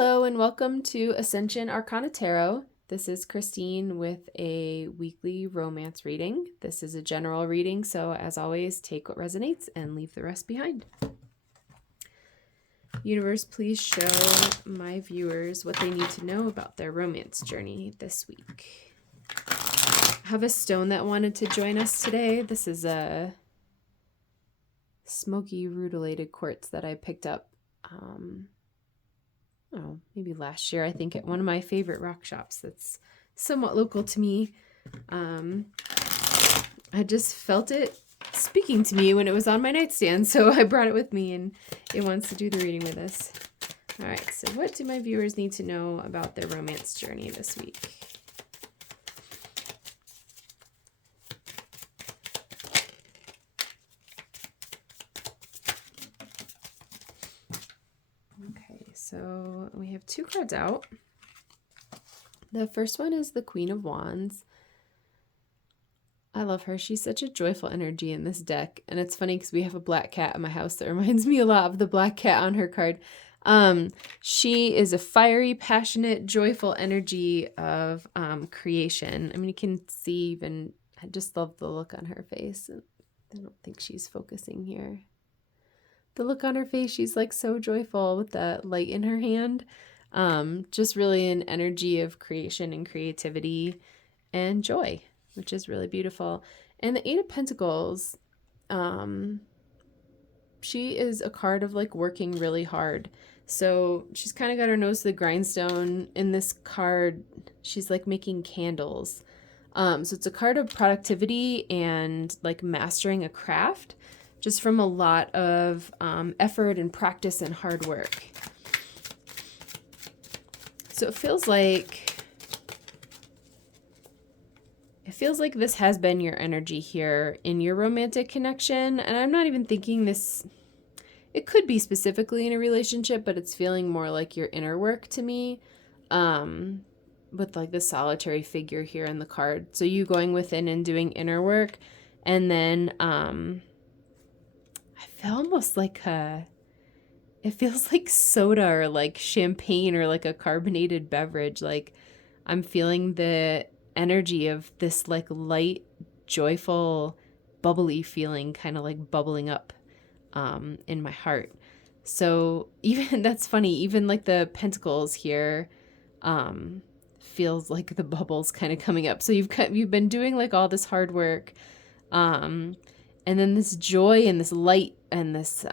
Hello and welcome to Ascension Arcana Tarot. This is Christine with a weekly romance reading. This is a general reading, so as always, take what resonates and leave the rest behind. Universe, please show my viewers what they need to know about their romance journey this week. I have a stone that wanted to join us today. This is a smoky rutilated quartz that I picked up maybe last year, I think, at one of my favorite rock shops that's somewhat local to me. I just felt it speaking to me when it was on my nightstand, so I brought it with me and it wants to do the reading with us. All right, so what do my viewers need to know about their romance journey this week? So we have two cards out. The first one is the Queen of Wands. I love her. She's such a joyful energy in this deck. And it's funny because we have a black cat in my house that reminds me a lot of the black cat on her card. She is a fiery, passionate, joyful energy of creation. I mean, you can see even, I just love the look on her face. I don't think she's focusing here. The look on her face, she's like so joyful with that light in her hand. Just really an energy of creation and creativity and joy, which is really beautiful. And the Eight of Pentacles, she is a card of like working really hard. So she's kind of got her nose to the grindstone. In this card, she's like making candles. So it's a card of productivity and like mastering a craft, just from a lot of effort and practice and hard work. So it feels like this has been your energy here in your romantic connection. And I'm not even thinking this, it could be specifically in a relationship, but it's feeling more like your inner work to me, with like the solitary figure here in the card. So you going within and doing inner work, and then I feel almost like it feels like soda or like champagne or like a carbonated beverage. Like I'm feeling the energy of this like light, joyful, bubbly feeling kind of like bubbling up in my heart. So even, that's funny, even like the pentacles here feels like the bubbles kind of coming up. So you've been doing like all this hard work. And then this joy and this light and this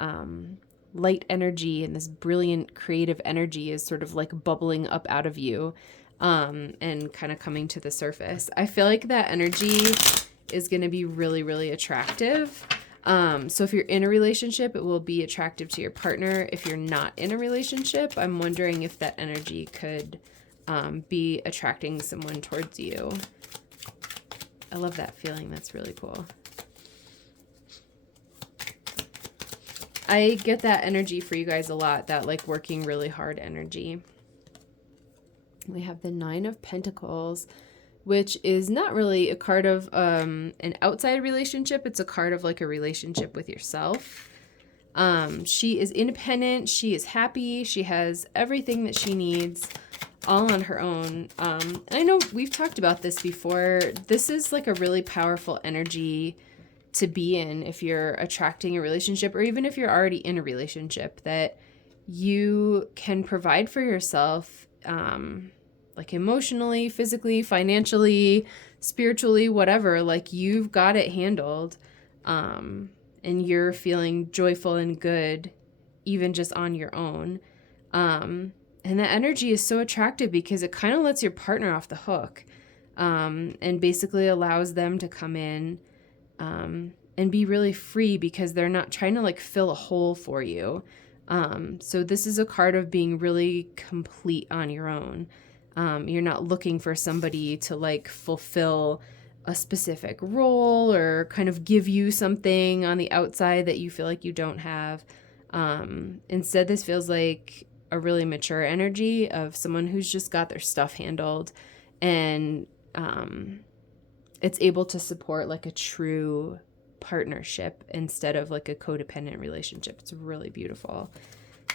light energy and this brilliant creative energy is sort of like bubbling up out of you and kind of coming to the surface. I feel like that energy is going to be really, really attractive. So if you're in a relationship, it will be attractive to your partner. If you're not in a relationship, I'm wondering if that energy could be attracting someone towards you. I love that feeling. That's really cool. I get that energy for you guys a lot, that like working really hard energy. We have the Nine of Pentacles, which is not really a card of an outside relationship. It's a card of like a relationship with yourself. She is independent. She is happy. She has everything that she needs all on her own. And I know we've talked about this before. This is like a really powerful energy to be in if you're attracting a relationship, or even if you're already in a relationship, that you can provide for yourself, like emotionally, physically, financially, spiritually, whatever. Like you've got it handled, and you're feeling joyful and good even just on your own. And that energy is so attractive because it kind of lets your partner off the hook, and basically allows them to come in and be really free because they're not trying to like fill a hole for you. So this is a card of being really complete on your own. You're not looking for somebody to like fulfill a specific role or kind of give you something on the outside that you feel like you don't have. Instead, this feels like a really mature energy of someone who's just got their stuff handled, and it's able to support like a true partnership instead of like a codependent relationship. It's really beautiful.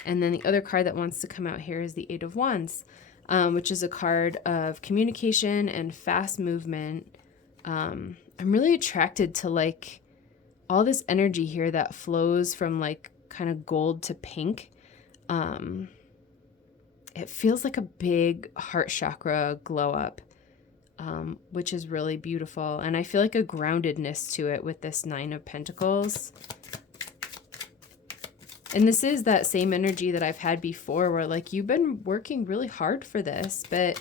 And then the other card that wants to come out here is the Eight of Wands, which is a card of communication and fast movement. I'm really attracted to like all this energy here that flows from like kind of gold to pink. It feels like a big heart chakra glow up, which is really beautiful. And I feel like a groundedness to it with this Nine of Pentacles. And this is that same energy that I've had before where like you've been working really hard for this, but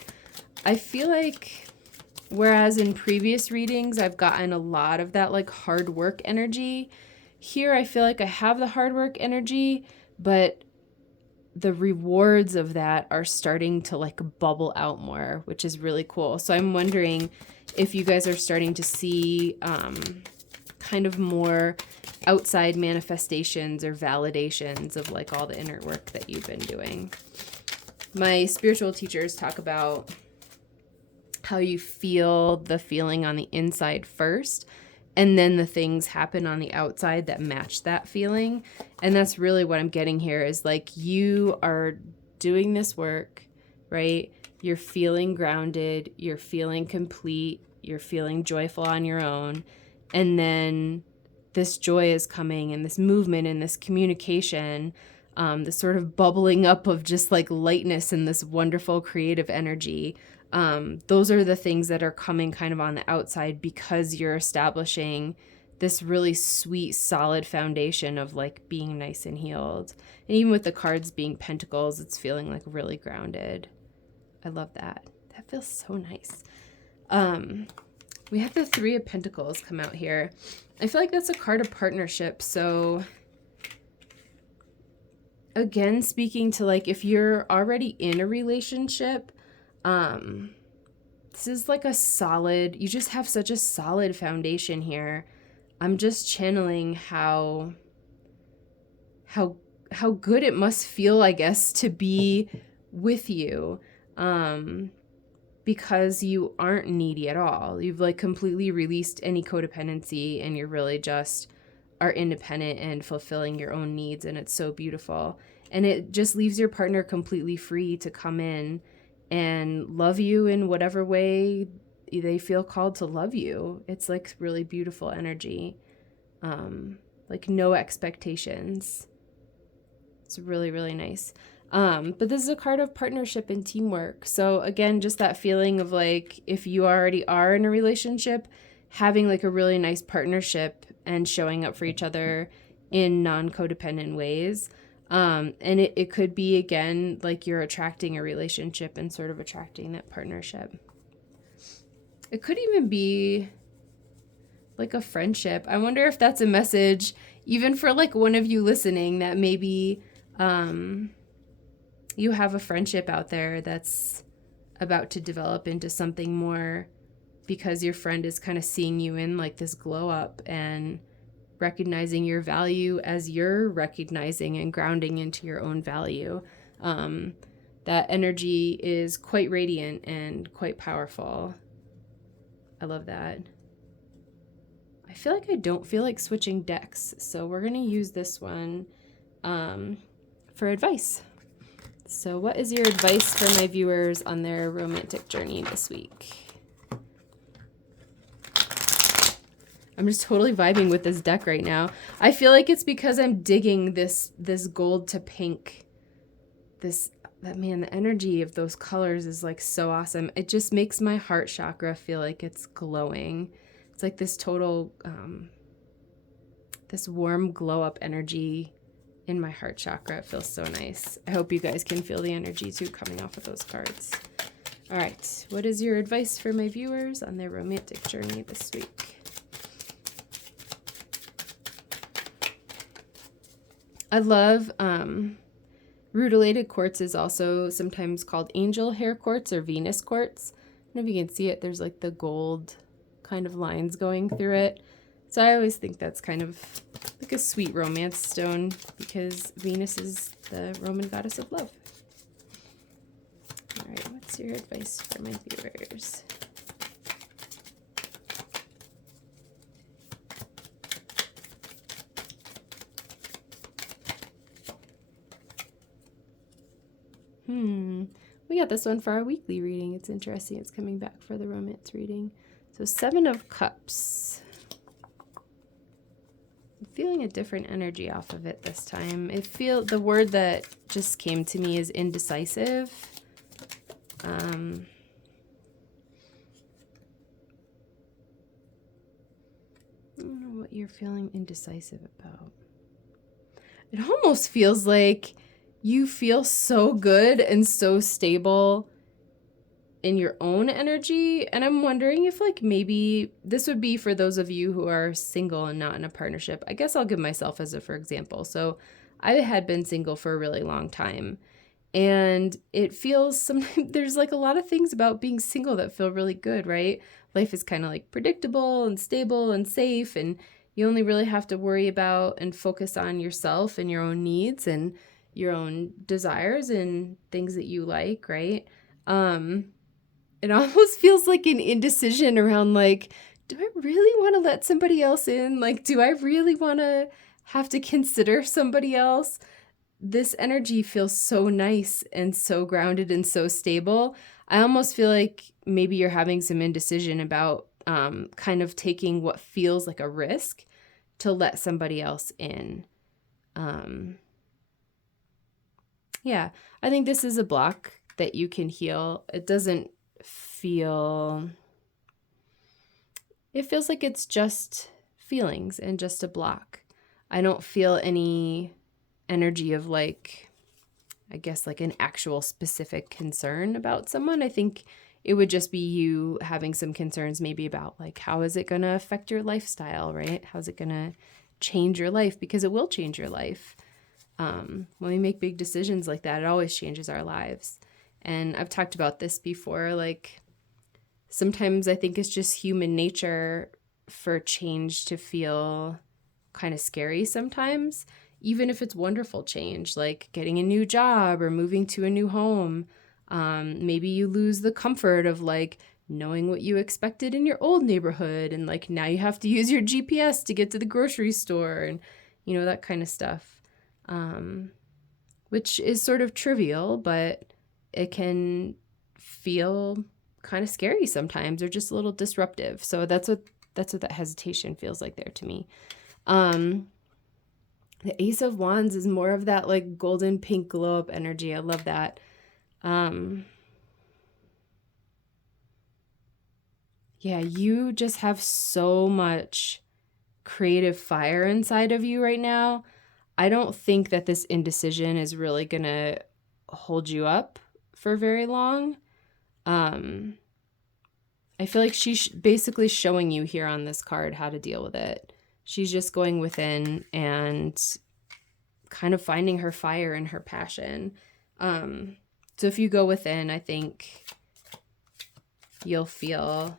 I feel like whereas in previous readings I've gotten a lot of that like hard work energy, here I feel like I have the hard work energy, but the rewards of that are starting to like bubble out more, which is really cool. So I'm wondering if you guys are starting to see kind of more outside manifestations or validations of like all the inner work that you've been doing. My spiritual teachers talk about how you feel the feeling on the inside first, and then the things happen on the outside that match that feeling. And that's really what I'm getting here is like you are doing this work, right? You're feeling grounded, you're feeling complete, you're feeling joyful on your own. And then this joy is coming and this movement and this communication, this sort of bubbling up of just like lightness and this wonderful creative energy. Those are the things that are coming kind of on the outside because you're establishing this really sweet, solid foundation of like being nice and healed. And even with the cards being pentacles, it's feeling like really grounded. I love that. That feels so nice. We have the Three of Pentacles come out here. I feel like that's a card of partnership. So again, speaking to like if you're already in a relationship, this is like a solid, you just have such a solid foundation here. I'm just channeling how good it must feel, I guess, to be with you, because you aren't needy at all. You've like completely released any codependency and you're really just are independent and fulfilling your own needs. And it's so beautiful. And it just leaves your partner completely free to come in and love you in whatever way they feel called to love you. It's like really beautiful energy. Like no expectations. It's really, really nice. But this is a card of partnership and teamwork. So again, just that feeling of like, if you already are in a relationship, having like a really nice partnership and showing up for each other in non-codependent ways. And it could be, again, like you're attracting a relationship and sort of attracting that partnership. It could even be like a friendship. I wonder if that's a message, even for like one of you listening, that maybe you have a friendship out there that's about to develop into something more because your friend is kind of seeing you in like this glow up and recognizing your value as you're recognizing and grounding into your own value. That energy is quite radiant and quite powerful. I love that. I feel like I don't feel like switching decks, so we're going to use this one for advice. So what is your advice for my viewers on their romantic journey this week? I'm just totally vibing with this deck right now. I feel like it's because I'm digging this gold to pink. Man, the energy of those colors is like so awesome. It just makes my heart chakra feel like it's glowing. It's like this total, this warm glow up energy in my heart chakra. It feels so nice. I hope you guys can feel the energy too coming off of those cards. All right, what is your advice for my viewers on their romantic journey this week? I love rutilated quartz is also sometimes called angel hair quartz or Venus quartz. I don't know if you can see it. There's like the gold kind of lines going through it. So I always think that's kind of like a sweet romance stone because Venus is the Roman goddess of love. All right, what's your advice for my viewers? We got this one for our weekly reading. It's interesting. It's coming back for the romance reading. So 7 of Cups. I'm feeling a different energy off of it this time. The word that just came to me is indecisive. I don't know what you're feeling indecisive about. It almost feels like you feel so good and so stable in your own energy. And I'm wondering if like maybe this would be for those of you who are single and not in a partnership. I guess I'll give myself as a for example. So I had been single for a really long time. And it feels sometimes there's like a lot of things about being single that feel really good, right? Life is kind of like predictable and stable and safe, and you only really have to worry about and focus on yourself and your own needs and your own desires and things that you like, right? It almost feels like an indecision around like, do I really want to let somebody else in? Like, do I really want to have to consider somebody else? This energy feels so nice and so grounded and so stable. I almost feel like maybe you're having some indecision about kind of taking what feels like a risk to let somebody else in. Yeah, I think this is a block that you can heal. It doesn't feel, it feels like it's just feelings and just a block. I don't feel any energy of like, I guess like an actual specific concern about someone. I think it would just be you having some concerns maybe about like, how is it going to affect your lifestyle, right? How's it going to change your life? Because it will change your life. When we make big decisions like that, it always changes our lives. And I've talked about this before, like sometimes I think it's just human nature for change to feel kind of scary sometimes, even if it's wonderful change, like getting a new job or moving to a new home. Maybe you lose the comfort of like knowing what you expected in your old neighborhood, and like now you have to use your GPS to get to the grocery store and, you know, that kind of stuff. Which is sort of trivial, but it can feel kind of scary sometimes or just a little disruptive. So that's what that hesitation feels like there to me. The Ace of Wands is more of that like golden pink glow up energy. I love that. Yeah, you just have so much creative fire inside of you right now. I don't think that this indecision is really going to hold you up for very long. I feel like she's basically showing you here on this card how to deal with it. She's just going within and kind of finding her fire and her passion. So if you go within, I think you'll feel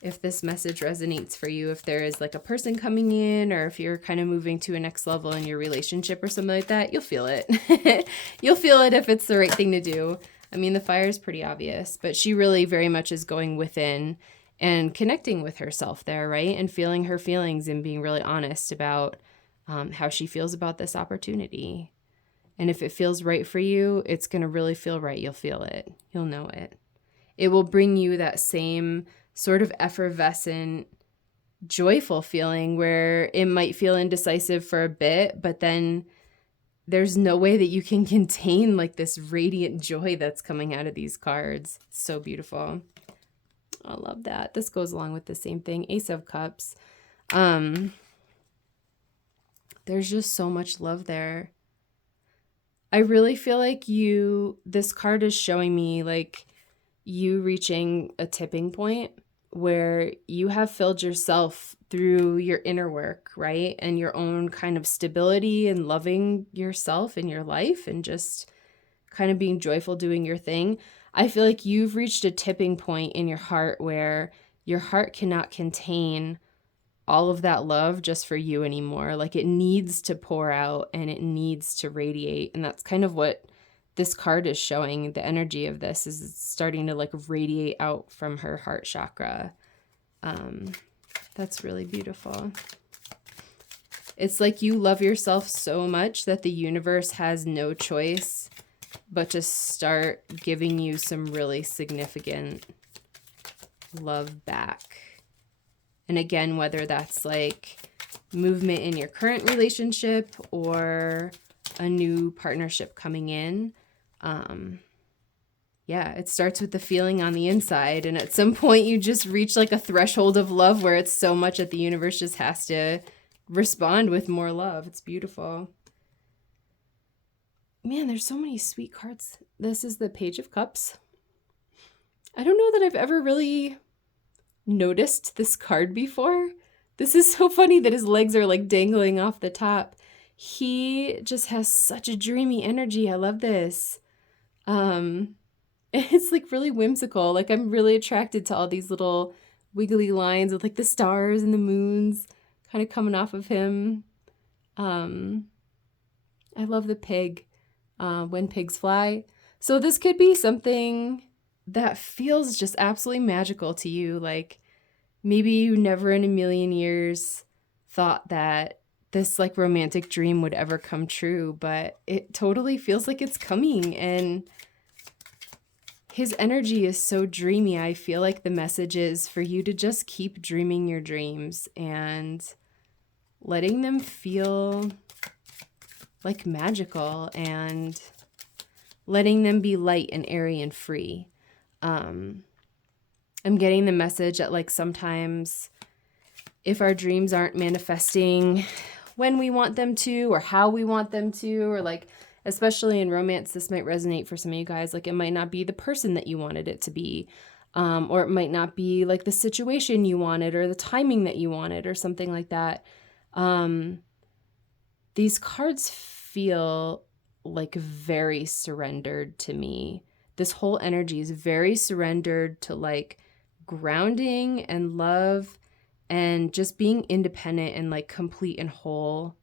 if this message resonates for you, if there is like a person coming in, or if you're kind of moving to a next level in your relationship or something like that, you'll feel it. You'll feel it if it's the right thing to do. I mean, the fire is pretty obvious, but she really very much is going within and connecting with herself there, right? And feeling her feelings and being really honest about how she feels about this opportunity. And if it feels right for you, it's going to really feel right. You'll feel it. You'll know it. It will bring you that same sort of effervescent, joyful feeling where it might feel indecisive for a bit, but then there's no way that you can contain like this radiant joy that's coming out of these cards. It's so beautiful. I love that. This goes along with the same thing. Ace of Cups. There's just so much love there. I really feel like this card is showing me like you reaching a tipping point where you have filled yourself through your inner work, right? And your own kind of stability and loving yourself in your life and just kind of being joyful doing your thing. I feel like you've reached a tipping point in your heart where your heart cannot contain all of that love just for you anymore. Like it needs to pour out and it needs to radiate. And that's kind of what this card is showing. The energy of this is it's starting to like radiate out from her heart chakra. That's really beautiful. It's like you love yourself so much that the universe has no choice but to start giving you some really significant love back. And again, whether that's like movement in your current relationship or a new partnership coming in, yeah, it starts with the feeling on the inside. And at some point you just reach like a threshold of love where it's so much that the universe just has to respond with more love. It's beautiful. Man, there's so many sweet cards. This is the Page of Cups. I don't know that I've ever really noticed this card before. This is so funny that his legs are like dangling off the top. He just has such a dreamy energy. I love this. It's like really whimsical. Like I'm really attracted to all these little wiggly lines with like the stars and the moons kind of coming off of him. I love the pig, when pigs fly. So this could be something that feels just absolutely magical to you. Like maybe you never in a million years thought that this like romantic dream would ever come true, but it totally feels like it's coming. And his energy is so dreamy. I feel like the message is for you to just keep dreaming your dreams and letting them feel like magical and letting them be light and airy and free. I'm getting the message that like sometimes if our dreams aren't manifesting when we want them to or how we want them to, or like especially in romance, this might resonate for some of you guys. Like it might not be the person that you wanted it to be, or it might not be like the situation you wanted or the timing that you wanted or something like that. These cards feel like very surrendered to me. This whole energy is very surrendered to like grounding and love and just being independent and like complete and whole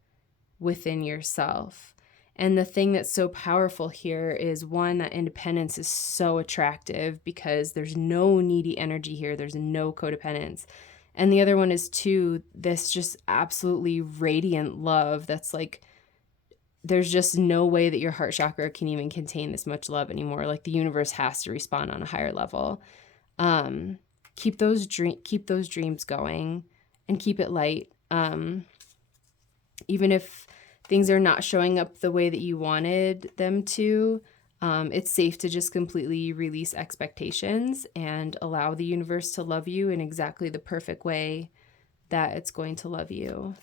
within yourself. And the thing that's so powerful here is one, that independence is so attractive because there's no needy energy here. There's no codependence. And the other one is two, this just absolutely radiant love that's like, there's just no way that your heart chakra can even contain this much love anymore. Like the universe has to respond on a higher level. Keep those dreams going and keep it light. Even if things are not showing up the way that you wanted them to, it's safe to just completely release expectations and allow the universe to love you in exactly the perfect way that it's going to love you.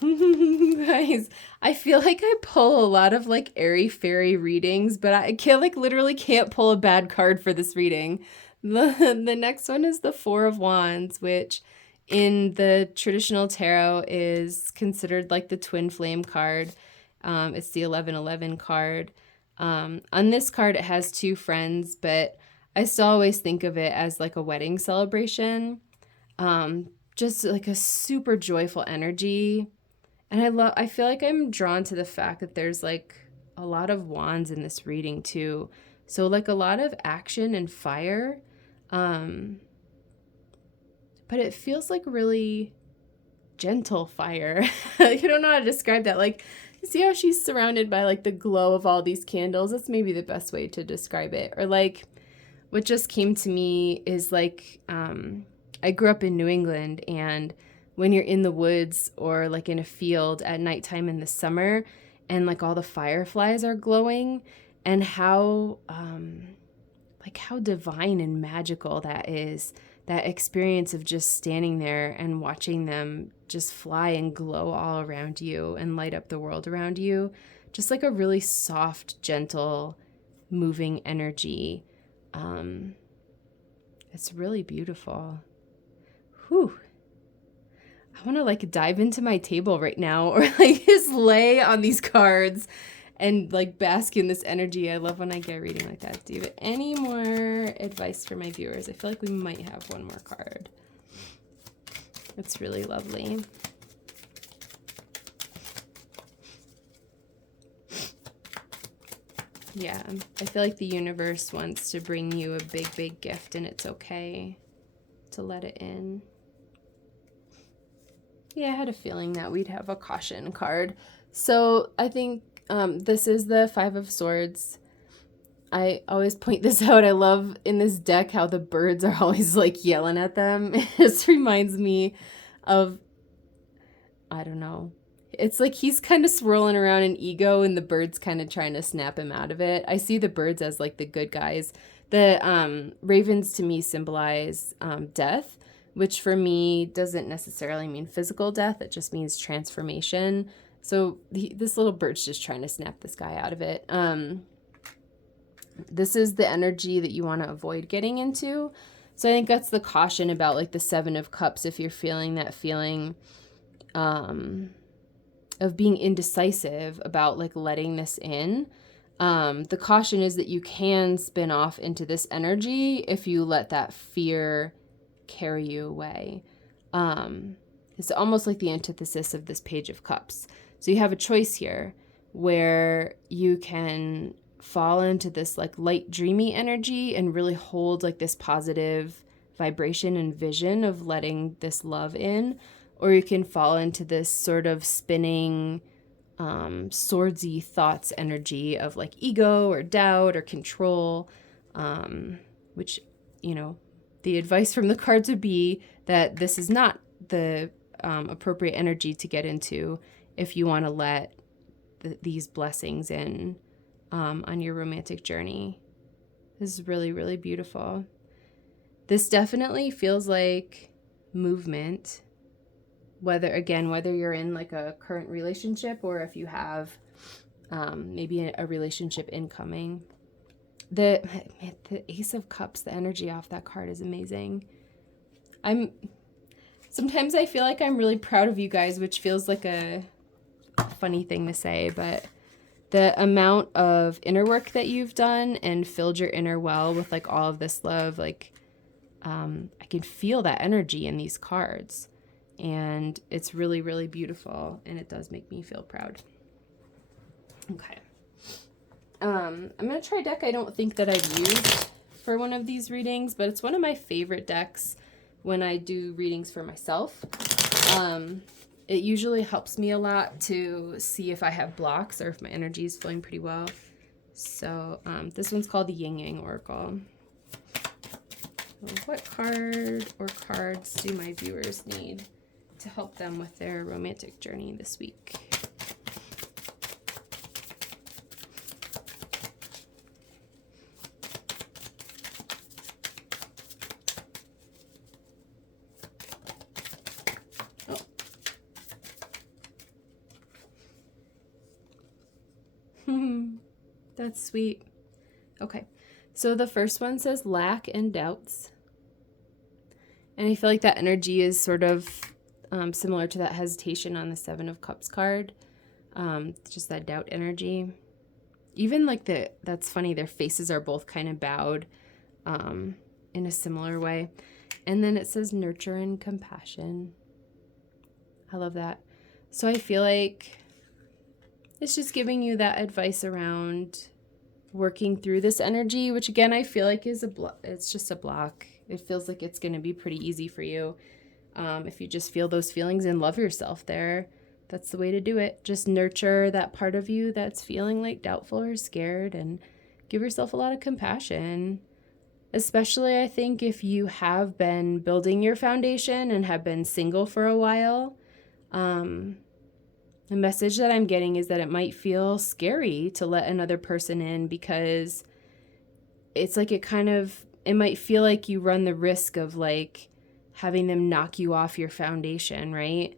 Guys, I feel like I pull a lot of like airy fairy readings, but I can't like literally can't pull a bad card for this reading. The next one is the Four of Wands, which in the traditional tarot is considered like the twin flame card. It's the 1111 card. On this card, it has two friends, but I still always think of it as like a wedding celebration. Just like a super joyful energy. And I feel like I'm drawn to the fact that there's like a lot of wands in this reading too. So like a lot of action and fire. But it feels like really gentle fire. I don't know how to describe that. Like, see how she's surrounded by like the glow of all these candles? That's maybe the best way to describe it. Or like what just came to me is like, I grew up in New England, and when you're in the woods or like in a field at nighttime in the summer and like all the fireflies are glowing, and how divine and magical that is, that experience of just standing there and watching them just fly and glow all around you and light up the world around you. Just like a really soft, gentle, moving energy. It's really beautiful. Whew. I want to like dive into my table right now or like just lay on these cards and like bask in this energy. I love when I get a reading like that. Do you have any more advice for my viewers? I feel like we might have one more card. It's really lovely. Yeah, I feel like the universe wants to bring you a big, big gift, and it's okay to let it in. Yeah, I had a feeling that we'd have a caution card. So I think This is the Five of Swords. I always point this out. I love in this deck how the birds are always like yelling at them. This reminds me of, I don't know. It's like he's kind of swirling around in ego and the birds kind of trying to snap him out of it. I see the birds as like the good guys. The ravens to me symbolize death, which for me doesn't necessarily mean physical death. It just means transformation. So this little bird's just trying to snap this guy out of it. This is the energy that you want to avoid getting into. So I think that's the caution about like the Seven of Cups. If you're feeling that feeling of being indecisive about like letting this in, the caution is that you can spin off into this energy if you let that fear carry you away. It's almost like the antithesis of this Page of Cups. So you have a choice here where you can fall into this like light dreamy energy and really hold like this positive vibration and vision of letting this love in, or you can fall into this sort of spinning swordsy thoughts energy of like ego or doubt or control, which, you know, the advice from the cards would be that this is not the appropriate energy to get into if you want to let these blessings in on your romantic journey. This is really, really beautiful. This definitely feels like movement, whether you're in like a current relationship or if you have maybe a relationship incoming. The Ace of Cups, the energy off that card is amazing. Sometimes I feel like I'm really proud of you guys, which feels like a funny thing to say, but the amount of inner work that you've done and filled your inner well with like all of this love, like I can feel that energy in these cards, and it's really, really beautiful, and it does make me feel proud. Okay. I'm going to try a deck I don't think that I've used for one of these readings, but it's one of my favorite decks when I do readings for myself. It usually helps me a lot to see if I have blocks or if my energy is flowing pretty well. So this one's called the Yin Yang Oracle. What card or cards do my viewers need to help them with their romantic journey this week? That's sweet. Okay, so the first one says lack and doubts. And I feel like that energy is sort of similar to that hesitation on the Seven of Cups card. Just that doubt energy. Even like that's funny, their faces are both kind of bowed in a similar way. And then it says nurture and compassion. I love that. So I feel like it's just giving you that advice around working through this energy, which again, I feel like is it's just a block. It feels like it's going to be pretty easy for you. If you just feel those feelings and love yourself there, that's the way to do it. Just nurture that part of you that's feeling like doubtful or scared, and give yourself a lot of compassion. Especially, I think, if you have been building your foundation and have been single for a while. The message that I'm getting is that it might feel scary to let another person in, because it's like it might feel like you run the risk of like having them knock you off your foundation, right?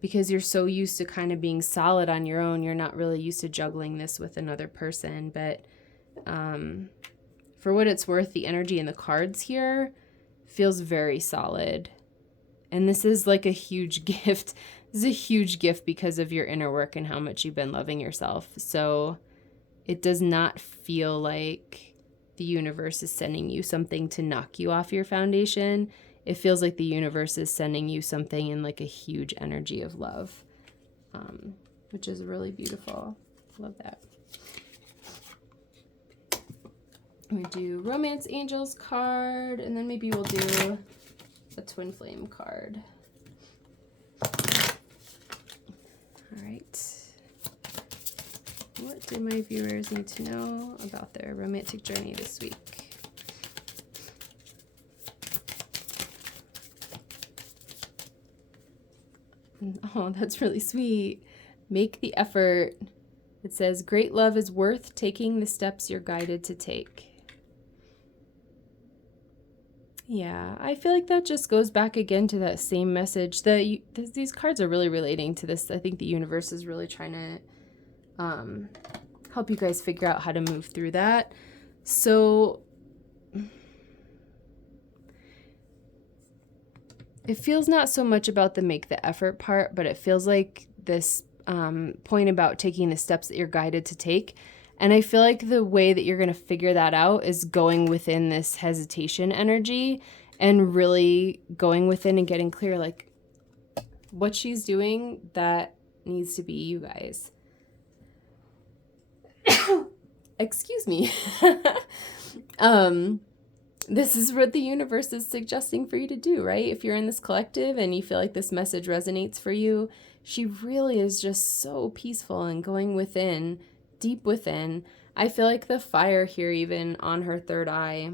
Because you're so used to kind of being solid on your own, you're not really used to juggling this with another person. But for what it's worth, the energy in the cards here feels very solid. And this is like a huge gift. This is a huge gift because of your inner work and how much you've been loving yourself. So it does not feel like the universe is sending you something to knock you off your foundation. It feels like the universe is sending you something in like a huge energy of love, which is really beautiful. Love that. We do Romance Angels card, and then maybe we'll do a Twin Flame card. All right. What do my viewers need to know about their romantic journey this week? Oh, that's really sweet. Make the effort. It says, great love is worth taking the steps you're guided to take. Yeah, I feel like that just goes back again to that same message that these cards are really relating to this. I think the universe is really trying to help you guys figure out how to move through that. So it feels not so much about the make the effort part, but it feels like this point about taking the steps that you're guided to take. And I feel like the way that you're going to figure that out is going within this hesitation energy and really going within and getting clear, like what she's doing, that needs to be you guys. Excuse me. This is what the universe is suggesting for you to do, right? If you're in this collective and you feel like this message resonates for you, she really is just so peaceful and going within, deep within. I feel like the fire here, even on her third eye,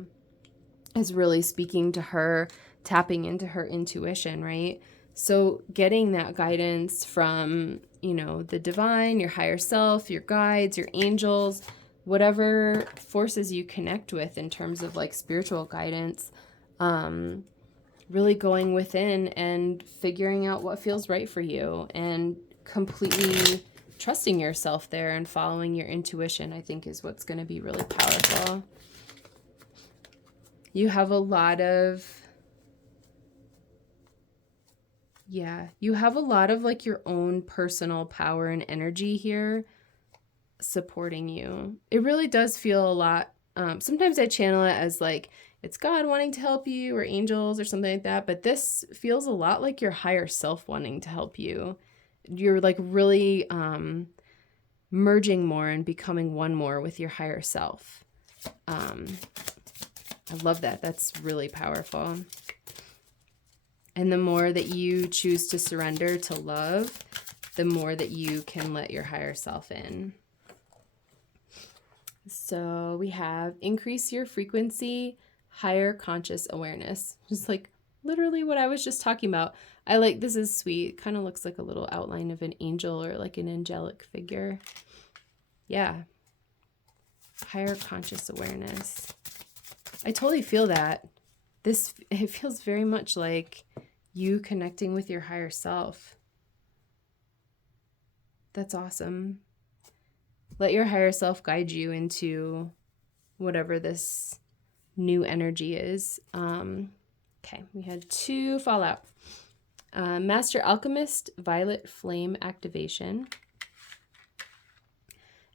is really speaking to her, tapping into her intuition, right? So getting that guidance from, you know, the divine, your higher self, your guides, your angels, whatever forces you connect with in terms of like spiritual guidance, really going within and figuring out what feels right for you and completely trusting yourself there and following your intuition, I think, is what's going to be really powerful. You have a lot of, you have a lot of like your own personal power and energy here supporting you. It really does feel a lot. Sometimes I channel it as like it's God wanting to help you or angels or something like that. But this feels a lot like your higher self wanting to help you. You're like really merging more and becoming one more with your higher self. I love that. That's really powerful. And the more that you choose to surrender to love, the more that you can let your higher self in. So we have increase your frequency, higher conscious awareness. Just like literally what I was just talking about. I like, this is sweet. Kind of looks like a little outline of an angel or like an angelic figure. Yeah. Higher conscious awareness. I totally feel that. It feels very much like you connecting with your higher self. That's awesome. Let your higher self guide you into whatever this new energy is. Okay, we had 2 fall out. Master Alchemist, Violet Flame Activation.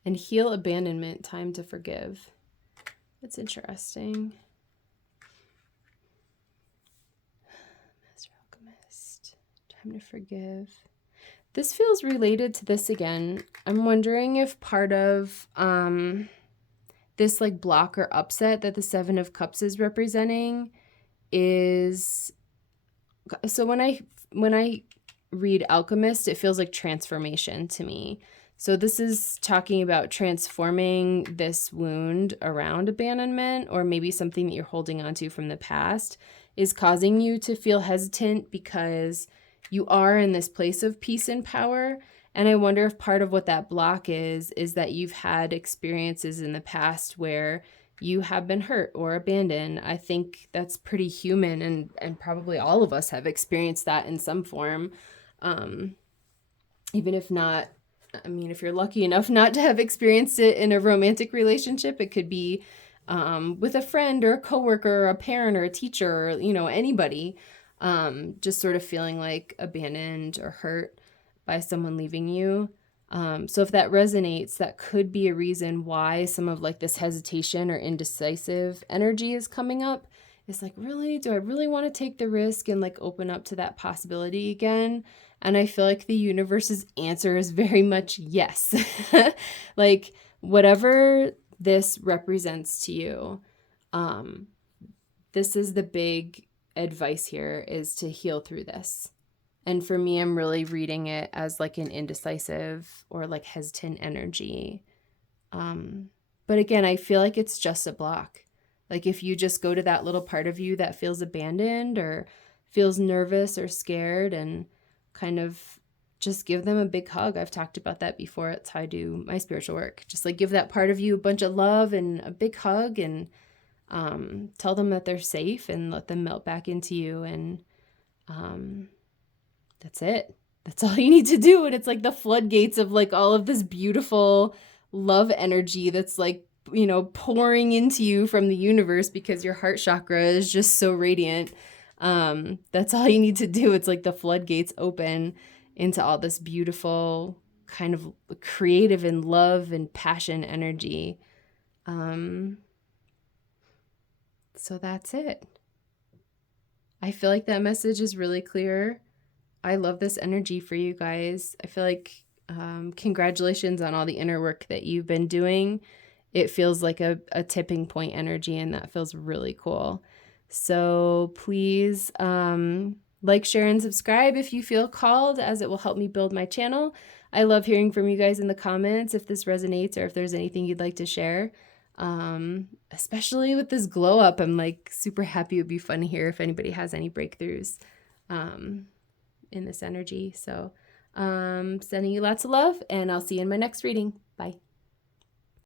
And Heal Abandonment, Time to Forgive. That's interesting. Master Alchemist, Time to Forgive. This feels related to this again. I'm wondering if part of this like block or upset that the 7 of Cups is representing is, so when I read Alchemist, it feels like transformation to me. So this is talking about transforming this wound around abandonment, or maybe something that you're holding on to from the past is causing you to feel hesitant because you are in this place of peace and power. And I wonder if part of what that block is that you've had experiences in the past where you have been hurt or abandoned. I think that's pretty human, and probably all of us have experienced that in some form. Even if not, I mean, if you're lucky enough not to have experienced it in a romantic relationship, it could be with a friend or a coworker or a parent or a teacher, or, you know, anybody, just sort of feeling like abandoned or hurt by someone leaving you. So if that resonates, that could be a reason why some of like this hesitation or indecisive energy is coming up. It's like, really, do I really want to take the risk and like open up to that possibility again? And I feel like the universe's answer is very much yes. Like whatever this represents to you, this is the big advice here, is to heal through this. And for me, I'm really reading it as like an indecisive or like hesitant energy. But again, I feel like it's just a block. Like if you just go to that little part of you that feels abandoned or feels nervous or scared and kind of just give them a big hug. I've talked about that before. It's how I do my spiritual work. Just like give that part of you a bunch of love and a big hug and tell them that they're safe and let them melt back into you. And that's it. That's all you need to do. And it's like the floodgates of like all of this beautiful love energy that's like, you know, pouring into you from the universe because your heart chakra is just so radiant. That's all you need to do. It's like the floodgates open into all this beautiful kind of creative and love and passion energy. So that's it. I feel like that message is really clear. I love this energy for you guys. I feel like congratulations on all the inner work that you've been doing. It feels like a tipping point energy, and that feels really cool. So please like, share, and subscribe if you feel called, as it will help me build my channel. I love hearing from you guys in the comments if this resonates or if there's anything you'd like to share. Especially with this glow up, I'm like super happy. It would be fun to hear if anybody has any breakthroughs in this energy. So sending you lots of love, and I'll see you in my next reading. Bye.